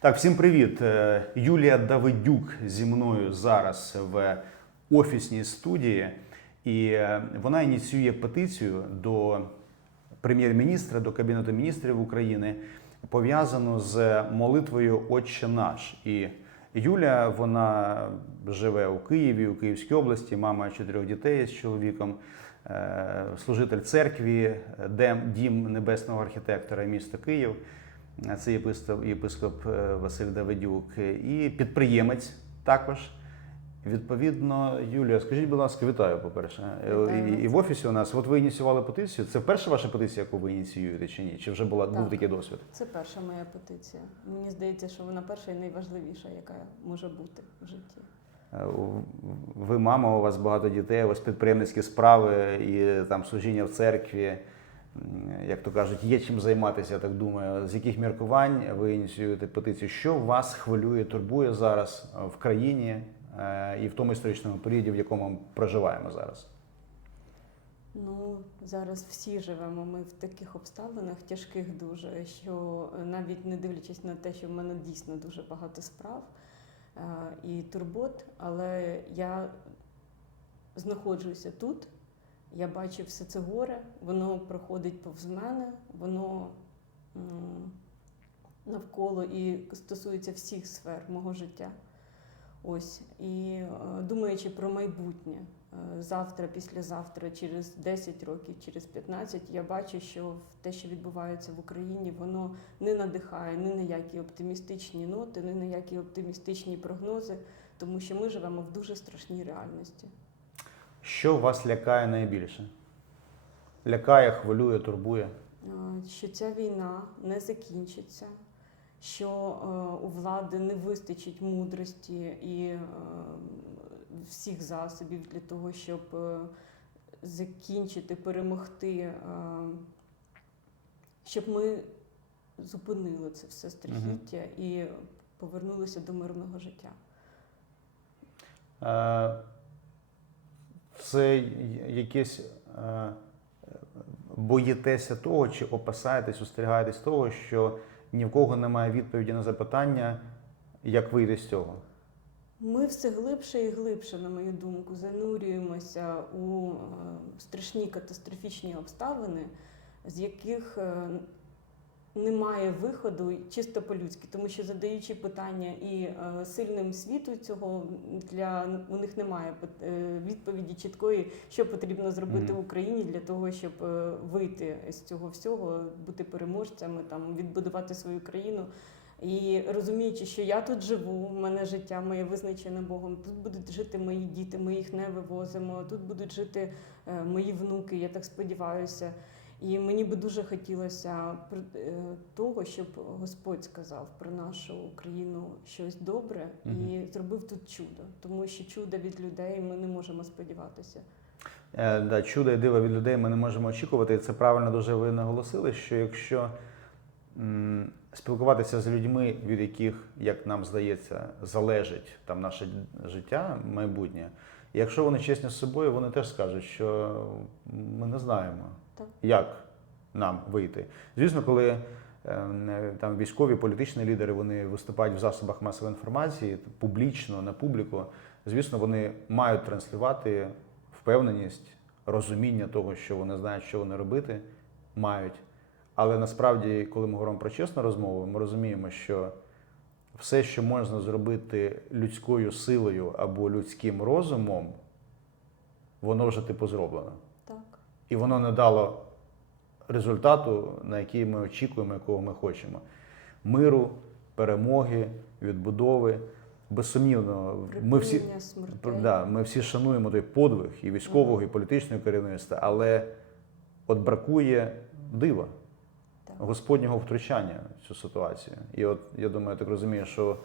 Так, всім привіт. Е, Юлія Давидюк зі мною зараз в офісній студії, і е, вона ініціює петицію до прем'єр-міністра, до Кабінету міністрів України, пов'язану з молитвою Отче наш. І Юля вона живе у Києві, у Київській області, мама чотирьох дітей з чоловіком. е, Служитель церкві, дім небесного архітектора міста Київ. Це єпископ, єпископ е, Василь Давидюк і підприємець також. Відповідно, Юлія, скажіть, будь ласка, вітаю, по-перше. Е, І, і в офісі у нас, от ви ініціювали петицію. Це перша ваша петиція, яку ви ініціюєте чи ні? Чи вже була, був такий досвід? Це перша моя петиція. Мені здається, що вона перша і найважливіша, яка може бути в житті. Е, Ви мама, у вас багато дітей, у вас підприємницькі справи і там служіння в церкві. Як то кажуть, є чим займатися, я так думаю. З яких міркувань ви ініціюєте петицію? Що вас хвилює, турбує зараз е, в країні е, і в тому історичному періоді, в якому ми проживаємо зараз? Ну, зараз всі живемо ми в таких обставинах тяжких дуже, що е, навіть не дивлячись на те, що в мене дійсно дуже багато справ і турбот, але я знаходжуся тут, я бачу все це горе, воно проходить повз мене, воно навколо і стосується всіх сфер мого життя. Ось і е, думаючи про майбутнє, е, завтра, післязавтра, через 10 років, через 15, я бачу, що те, що відбувається в Україні, воно не надихає ні на які оптимістичні ноти, ні на які оптимістичні прогнози, тому що ми живемо в дуже страшній реальності. Що вас лякає найбільше? Лякає, хвилює, турбує? Е, що ця війна не закінчиться, що е, у влади не вистачить мудрості і е, всіх засобів для того, щоб е, закінчити, перемогти, е, щоб ми зупинили це все страхіття і повернулися до мирного життя. Е, Це якесь е, боїтеся того, чи опасаєтесь, остерігаєтесь того, що ні в кого немає відповіді на запитання, як вийти з цього? Ми все глибше і глибше, на мою думку, занурюємося у е, страшні катастрофічні обставини, з яких е, немає виходу чисто по-людськи, тому що задаючи питання і е, сильним світу цього для у них немає е, відповіді чіткої, що потрібно зробити в Україні для того, щоб е, вийти з цього всього, бути переможцями, там відбудувати свою країну. І розуміючи, що я тут живу, в мене життя моє визначене Богом. Тут будуть жити мої діти, ми їх не вивозимо. Тут будуть жити мої внуки, я так сподіваюся. І мені би дуже хотілося е, того, щоб Господь сказав про нашу Україну щось добре і Мгм. зробив тут чудо, тому що чуда від людей ми не можемо сподіватися. Е, Да, чуда і дива від людей ми не можемо очікувати. І це правильно дуже ви наголосили, що якщо м, спілкуватися з людьми, від яких, як нам здається, залежить там наше життя, майбутнє, якщо вони чесні з собою, вони теж скажуть, що ми не знаємо. Як нам вийти. Звісно, коли е, там військові політичні лідери вони виступають в засобах масової інформації публічно на публіку. Звісно, вони мають транслювати впевненість, розуміння того, що вони знають, що вони робити, мають. Але насправді, коли ми говоримо про чесну розмову, ми розуміємо, що все, що можна зробити людською силою або людським розумом, воно вже типу зроблено. Так. І воно не дало результату, на який ми очікуємо, якого ми хочемо. Миру, перемоги, відбудови. Безсумнівно, ми всі, да, ми всі шануємо той подвиг і військового, і політичного керівництва, але от бракує дива, Так. Господнього втручання в цю ситуацію. І от я думаю, я так розумію, що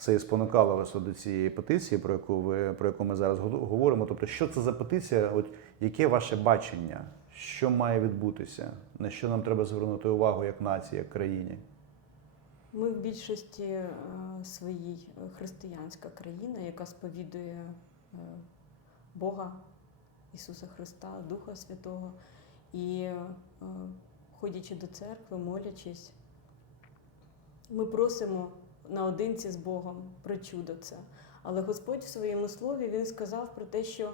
це і спонукало вас до цієї петиції, про яку ви про яку ми зараз говоримо. Тобто, що це за петиція? От яке ваше бачення? Що має відбутися? На що нам треба звернути увагу як нації, як країні? Ми в більшості е, своїй е, християнська країна, яка сповідує е, Бога, Ісуса Христа, Духа Святого. І ходячи до церкви, молячись, ми просимо наодинці з Богом, про чудо це. Але Господь в своєму слові він сказав про те, що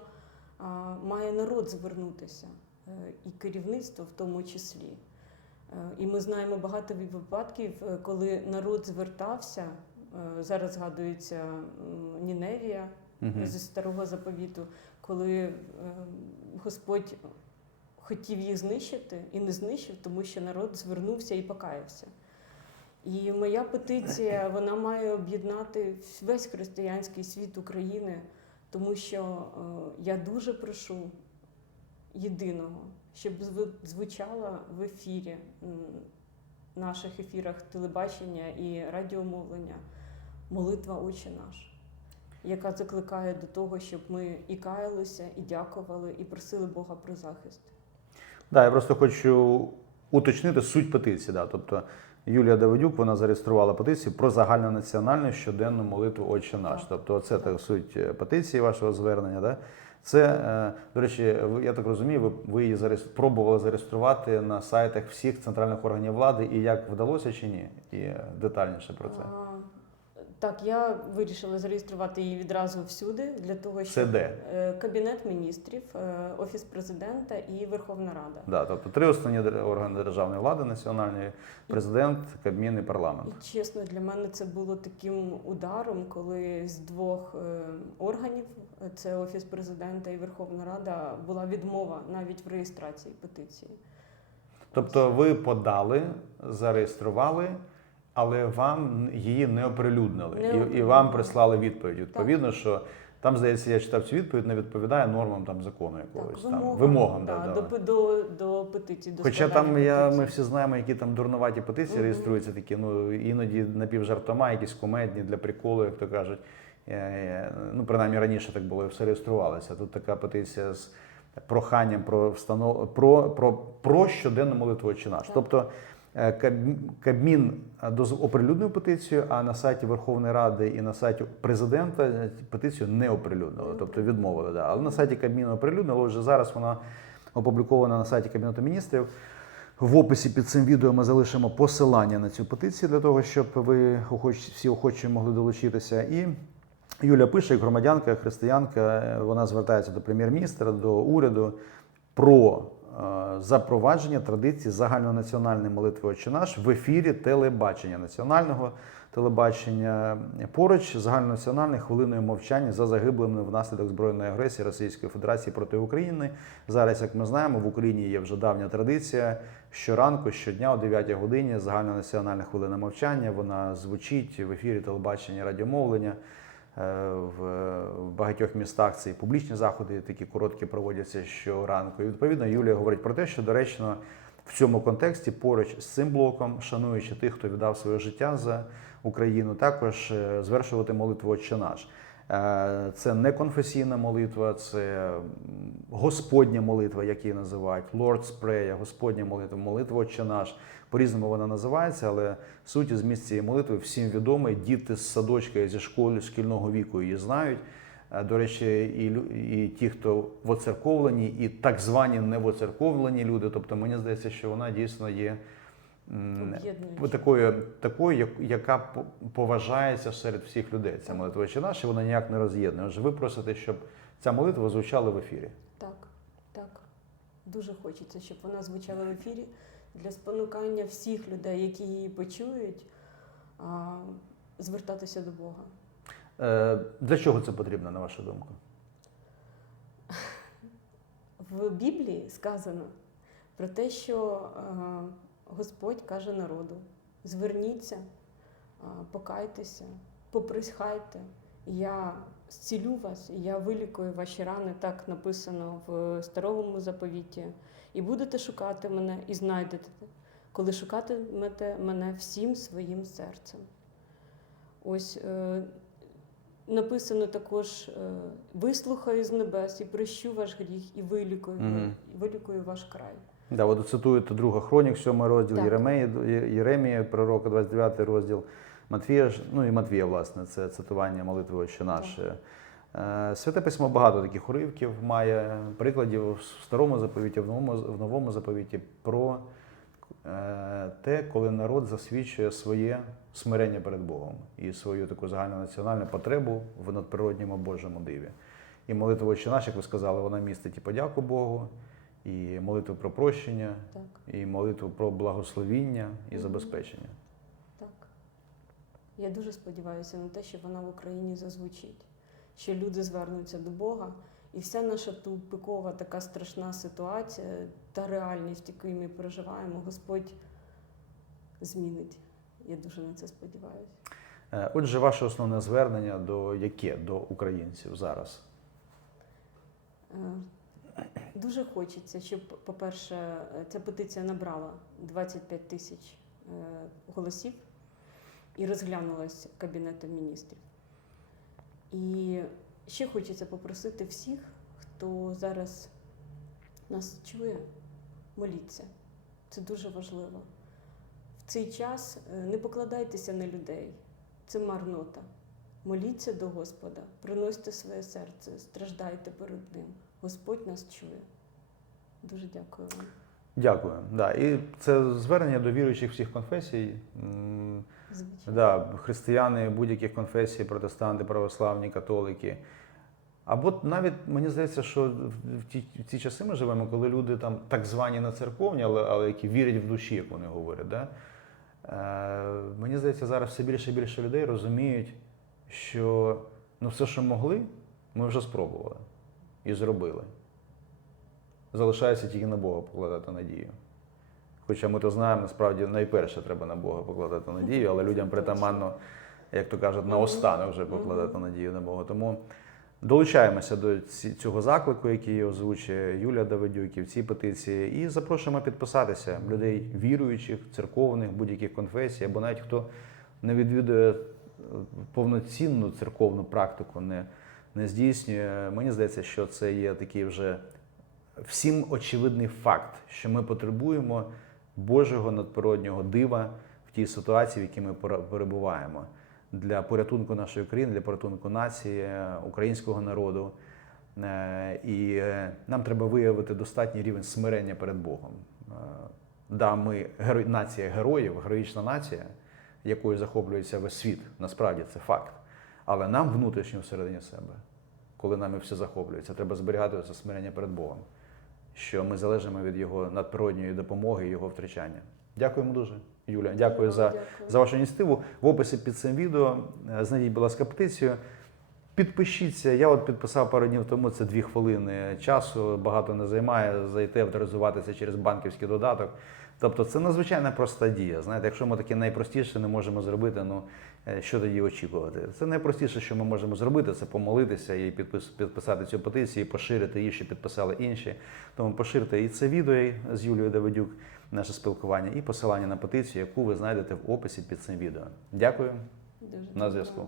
а, має народ звернутися, е, і керівництво в тому числі. Е, І ми знаємо багато випадків, е, коли народ звертався. е, Зараз згадується Ніневія Мгм. зі старого заповіту, коли е, Господь хотів їх знищити і не знищив, тому що народ звернувся і покаявся. І моя петиція вона має об'єднати весь християнський світ України, тому що е, я дуже прошу єдиного, щоб зв- звучала в ефірі, м, наших ефірах телебачення і радіомовлення молитва Отче наш, яка закликає до того, щоб ми і каялися, і дякували, і просили Бога про захист. Да, я просто хочу уточнити суть петиції. Да. Тобто Юлія Давидюк вона зареєструвала петицію про загальнонаціональну щоденну молитву Отче наш. Тобто, це так суть е, петиції вашого звернення. Да? Це, е, до речі, я так розумію, ви, ви її зареєс- пробували зареєструвати на сайтах всіх центральних органів влади, і як вдалося чи ні? І е, детальніше про це. Так, я вирішила зареєструвати її відразу всюди для того, щоб Це де? Е, Кабінет міністрів, е, Офіс президента і Верховна Рада. Да, тобто три основні органи державної влади національної: президент, Кабмін і парламент. І чесно, для мене це було таким ударом, коли з двох е, органів це Офіс президента і Верховна Рада була відмова навіть в реєстрації петиції. Тобто ви подали, зареєстрували, але вам її не оприлюднили. Не І, і вам прислали відповідь. Відповідно, що там, здається, я читав цю відповідь, не відповідає нормам там закону якогось там вимогам. да, да, до, да. до, до петиції. До Хоча там я, ми всі знаємо, які там дурнуваті петиції Мгм. реєструються, такі ну іноді напівжартома, якісь кумедні для приколу, як то кажуть. Е, е, Ну, принаймні раніше так було, все реєструвалося. Тут така петиція з проханням про встанов... про, про, про щоденну молитву «Отче наш. Так. Тобто Кабмін е, оприлюднив петицію, а на сайті Верховної Ради і на сайті президента е, петицію не оприлюднили, тобто відмовили. Да. Але на сайті Кабміну оприлюднили, вже зараз вона опублікована на сайті Кабінету міністрів. В описі під цим відео ми залишимо посилання на цю петицію для того, щоб ви охоч, всі охочі могли долучитися. І Юля пише, як громадянка, християнка, е, вона звертається до прем'єр-міністра, до уряду про е, запровадження традиції загальнонаціональної молитви «Отче наш» в ефірі телебачення національного телебачення поруч загальнонаціональною хвилиною мовчання за загиблими внаслідок збройної агресії Російської Федерації проти України. Зараз, як ми знаємо, в Україні є вже давня традиція. Щоранку, щодня о 9 годині загальнонаціональна хвилина мовчання. Вона звучить в ефірі телебачення радіомовлення. Е, В багатьох містах це і публічні заходи, такі короткі проводяться щоранку. І відповідно Юлія говорить про те, що доречно в цьому контексті поруч з цим блоком, шануючи тих, хто віддав своє життя за Україну, також е, звершувати молитву «Отче наш». Е, Це не конфесійна молитва, це Господня молитва, як її називають, Lord's Prayer, Господня молитва, молитва «Отче наш. По-різному вона називається, але суть і зміст цієї молитви всім відомий. Діти з садочка і зі школи шкільного віку її знають. Е, До речі, і, і ті, хто воцерковлені, і так звані невоцерковлені люди. Тобто мені здається, що вона дійсно є. Такою, такою, яка поважається серед всіх людей. Ця молитва «Отче наш», і вона ніяк не роз'єднує. Отже, ви просите, щоб ця молитва звучала в ефірі. Так, так. Дуже хочеться, щоб вона звучала в ефірі для спонукання всіх людей, які її почують, звертатися до Бога. Е, Для чого це потрібно, на вашу думку? В Біблії сказано про те, що е, Господь каже народу: зверніться, покайтеся, поприсхайте, я зцілю вас, я вилікую ваші рани. Так написано в старому заповіті. І будете шукати мене і знайдете, коли шукатимете мене всім своїм серцем. Ось е, написано також: е, вислухаю з небес і прощу ваш гріх, і вилікую, Мгм. і вилікую ваш край. Да, от цитуєте друга хронік, 7 розділ Так. Єремія, пророка, 29 розділ Матвія, ну і Матвія, власне, це цитування молитви «Отче наш». Е, Святе письмо багато таких уривків має прикладів в старому заповіті, в новому, в новому заповіті про е, те, коли народ засвідчує своє смирення перед Богом і свою таку загальнонаціональну потребу в надприродньому Божому диві. І молитва «Отче наш, як ви сказали, вона містить і подяку Богу, і молитву про прощення, Так, і молитву про благословіння і Мгм. забезпечення. так. Я дуже сподіваюся на те, що вона в Україні зазвучить, що люди звернуться до Бога, і вся наша тупикова така страшна ситуація та реальність, яку ми переживаємо, Господь змінить. Я дуже на це сподіваюся. Е, Отже, ваше основне звернення до яке до українців зараз? Дуже хочеться, щоб, по-перше, ця петиція набрала 25 тисяч е, голосів і розглянулась Кабінетом міністрів. І ще хочеться попросити всіх, хто зараз нас чує, моліться. Це дуже важливо. В цей час е, не покладайтеся на людей. Це марнота. Моліться до Господа, приносьте своє серце, страждайте перед Ним. Господь нас чує. Дуже дякую вам. Дякую. Да. І це звернення до віруючих всіх конфесій. Звичайно. Да, християни будь-яких конфесій, протестанти, православні, католики. Або навіть мені здається, що в ті, в ті часи ми живемо, коли люди там так звані на церковні, але, але які вірять в душі, як вони говорять. Да? Е, мені здається, зараз все більше і більше людей розуміють, що ну, все, що могли, ми вже спробували і зробили. Залишається тільки на Бога покладати надію. Хоча ми то знаємо, насправді найперше треба на Бога покладати надію, але людям притаманно, як то кажуть, наостанок вже покладати надію на Бога. Тому долучаємося до цього заклику, який озвучує Юлія Давидюк і в цій петиції, і запрошуємо підписатися людей віруючих, церковних, будь-яких конфесій, або навіть хто не відвідує повноцінну церковну практику, не, не здійснює. Мені здається, що це є такий вже всім очевидний факт, що ми потребуємо Божого надприроднього дива в тій ситуації, в якій ми перебуваємо для порятунку нашої країни, для порятунку нації, е, українського народу. Е, І е, нам треба виявити достатній рівень смирення перед Богом. Да, ми нація героїв, героїчна нація, якою захоплюється весь світ. Насправді це факт. Але нам внутрішньо всередині себе, коли нами все захоплюється, треба зберігати це смирення перед Богом, що ми залежимо від його надприродньої допомоги і його втрачання. Дякуємо дуже, Юля. Дякую за, Дякую. за вашу ініціативу. В описі під цим відео е, знайдіть, будь ласка, петицію. Підпишіться. Я от підписав пару днів тому, це дві хвилини часу, багато не займає зайти, авторизуватися через банківський додаток. Тобто це надзвичайно проста дія. Знаєте, якщо ми таке найпростіше не можемо зробити, ну е, що тоді очікувати? Це найпростіше, що ми можемо зробити, це помолитися і підпис- підписати цю петицію, і поширити її, що підписали інші. Тому поширте і це відео з Юлією Давидюк, наше спілкування, і посилання на петицію, яку ви знайдете в описі під цим відео. Дякую. Дуже На дякую. зв'язку.